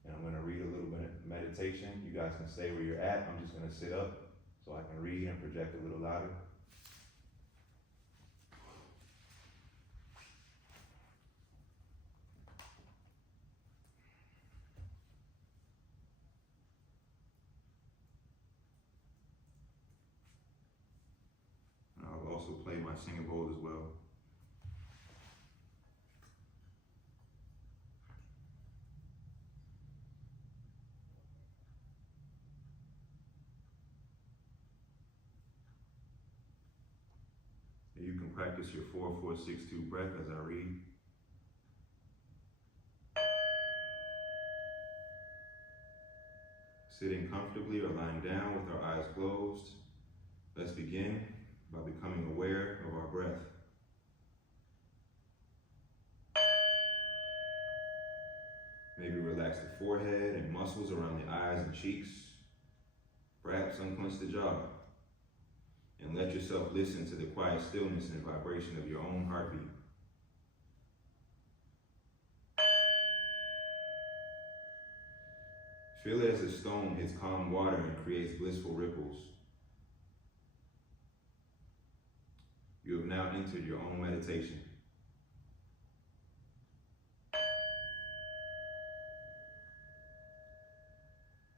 And I'm gonna read a little bit of meditation. You guys can stay where you're at. I'm just gonna sit up so I can read and project a little louder. I'll also play my singing bowl as well. You can practice your 4-4-6-2 breath as I read. Sitting comfortably or lying down with our eyes closed, let's begin by becoming aware of our breath. Maybe relax the forehead and muscles around the eyes and cheeks. Perhaps unclench the jaw. And let yourself listen to the quiet stillness and vibration of your own heartbeat. Feel it as a stone hits calm water and creates blissful ripples. You have now entered your own meditation.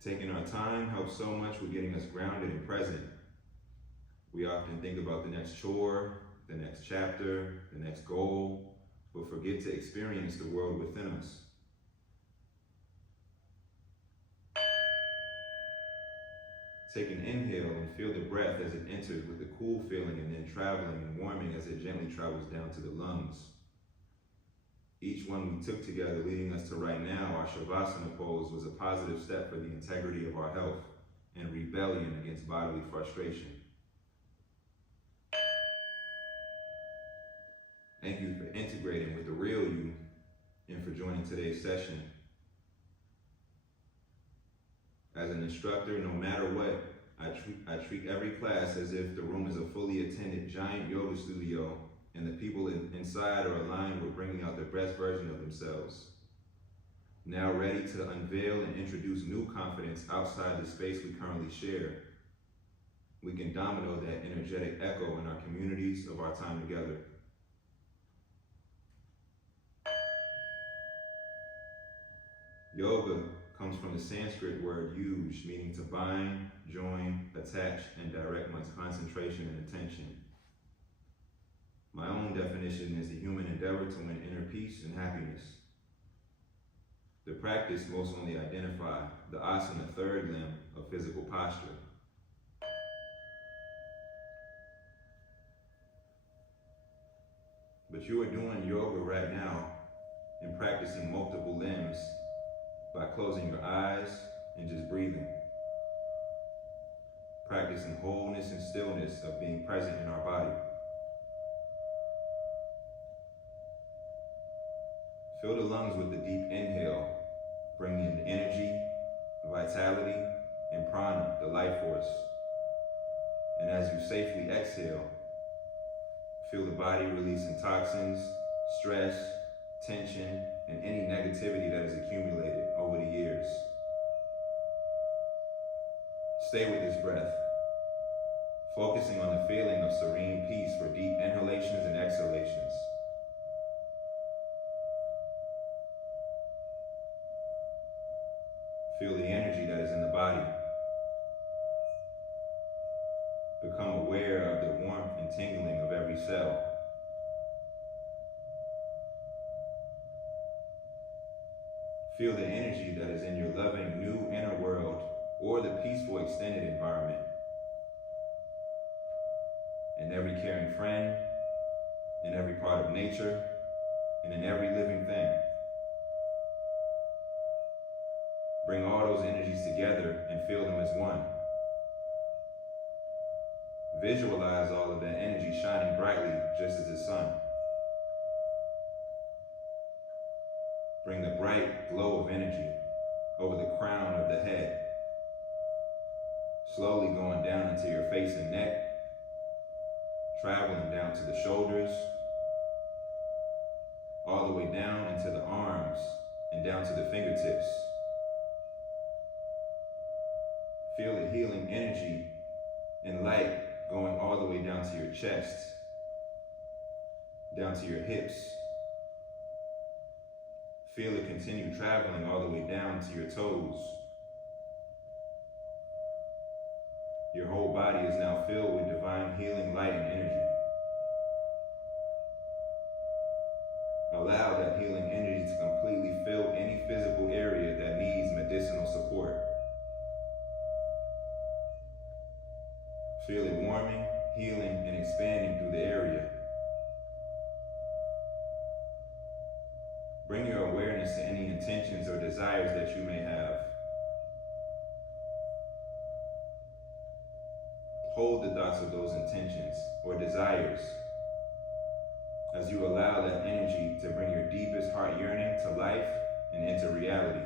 Taking our time helps so much with getting us grounded and present. We often think about the next chore, the next chapter, the next goal, but forget to experience the world within us. Take an inhale and feel the breath as it enters with a cool feeling and then traveling and warming as it gently travels down to the lungs. Each one we took together leading us to right now, our Shavasana pose, was a positive step for the integrity of our health and rebellion against bodily frustration. Thank you for integrating with the real you and for joining today's session. As an instructor, no matter what, I treat every class as if the room is a fully attended giant yoga studio and the people inside are aligned with bringing out the best version of themselves. Now ready to unveil and introduce new confidence outside the space we currently share. We can domino that energetic echo in our communities of our time together. Yoga comes from the Sanskrit word yuj, meaning to bind, join, attach, and direct one's concentration and attention. My own definition is the human endeavor to win inner peace and happiness. The practice most only identify the asana, third limb of physical posture. But you are doing yoga right now and practicing multiple limbs by closing your eyes and just breathing. Practicing wholeness and stillness of being present in our body. Fill the lungs with the deep inhale, bringing in energy, vitality, and prana, the life force. And as you safely exhale, feel the body releasing toxins, stress, tension, and any negativity that has accumulated over the years. Stay with this breath, focusing on the feeling of serene peace for deep inhalations and exhalations. Feel the energy that is in the body. Become aware of the warmth and tingling of every cell. Feel the energy that is in your loving new inner world or the peaceful extended environment. In every caring friend, in every part of nature, and in every living thing. Bring all those energies together and feel them as one. Visualize all of that energy shining brightly just as the sun. Bring the bright glow of energy over the crown of the head, slowly going down into your face and neck, traveling down to the shoulders, all the way down into the arms and down to the fingertips. Feel the healing energy and light going all the way down to your chest, down to your hips. Feel it continue traveling all the way down to your toes. Your whole body is now filled with divine healing light and energy. Allow that healing energy to completely fill any physical area that needs medicinal support. Feel it warming, healing, and expanding through the area. Bring your awareness to any intentions or desires that you may have. Hold the thoughts of those intentions or desires as you allow that energy to bring your deepest heart yearning to life and into reality.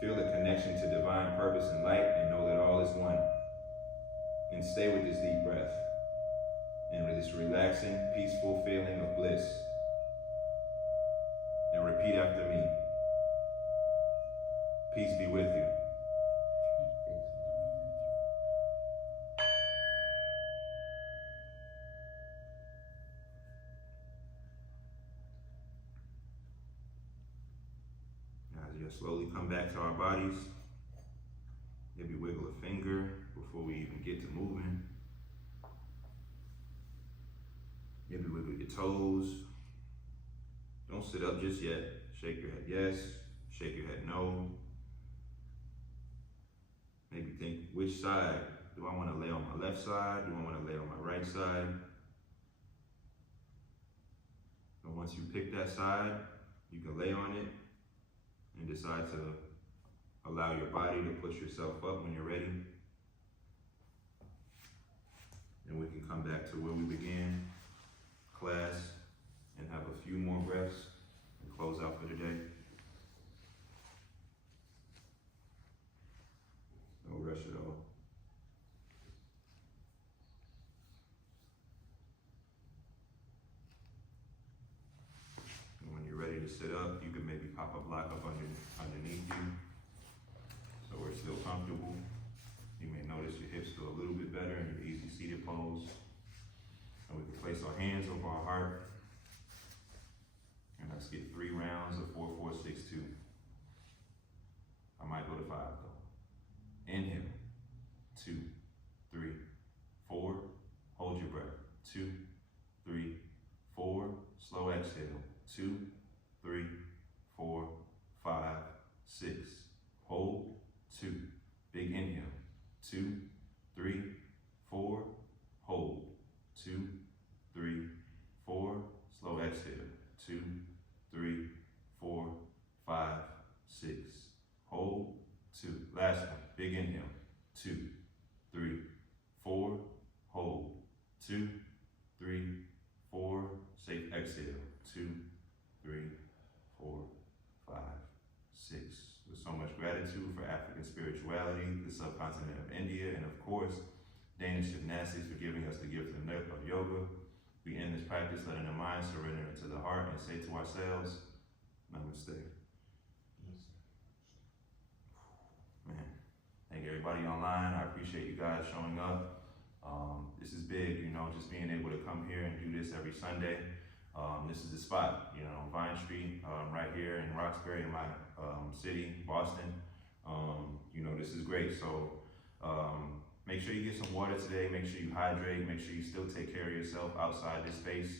Feel the connection to divine purpose and light and know that all is one. And stay with this deep breath and with this relaxing, peaceful feeling of bliss. And repeat after me. Peace be with you. As you slowly come back to our bodies, maybe wiggle a finger before we even get to moving. Maybe wiggle your toes. Don't sit up just yet. Shake your head yes, shake your head no. Maybe think, which side? Do I want to lay on my left side? Do I want to lay on my right side? And once you pick that side, you can lay on it and decide to allow your body to push yourself up when you're ready. And we can come back to where we began class and have a few more breaths and close out for the day. No rush at all. And when you're ready to sit up, you can maybe pop a block up underneath you so we're still comfortable. You may notice your hips feel a little bit better in your easy seated pose. And we can place our hands over our heart and our Let's get 3 rounds of 4, 4, 6, 2. I might go to 5 though. Inhale, 2, 3, 4. Hold your breath. 2, 3, 4. Slow exhale. 2, 3, 4, 5, 6. Hold. 2. Big inhale. 2, 3, 4. Hold. 2, 3, 4. Slow exhale. 2, 3, 4, 5, 6. Hold. 2. Last one. Big inhale. 2, 3, 4. Hold. 2, 3, 4. Safe exhale. 2, 3, 4, 5, 6. With so much gratitude for African spirituality, the subcontinent of India, and of course, Danish gymnastics for giving us the gift of yoga. We end this practice letting the mind surrender into the heart and say to ourselves, Namaste. Man, thank everybody online. I appreciate you guys showing up. This is big, you know, just being able to come here and do this every Sunday. This is the spot, you know, Vine Street, right here in Roxbury, in my city, Boston. You know, this is great. So make sure you get some water today. Make sure you hydrate. Make sure you still take care of yourself outside this space.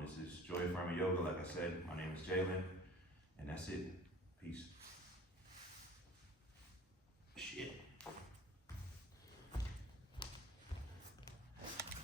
This is Joy Affirming Yoga. Like I said, my name is Jalyn, and that's it. Peace.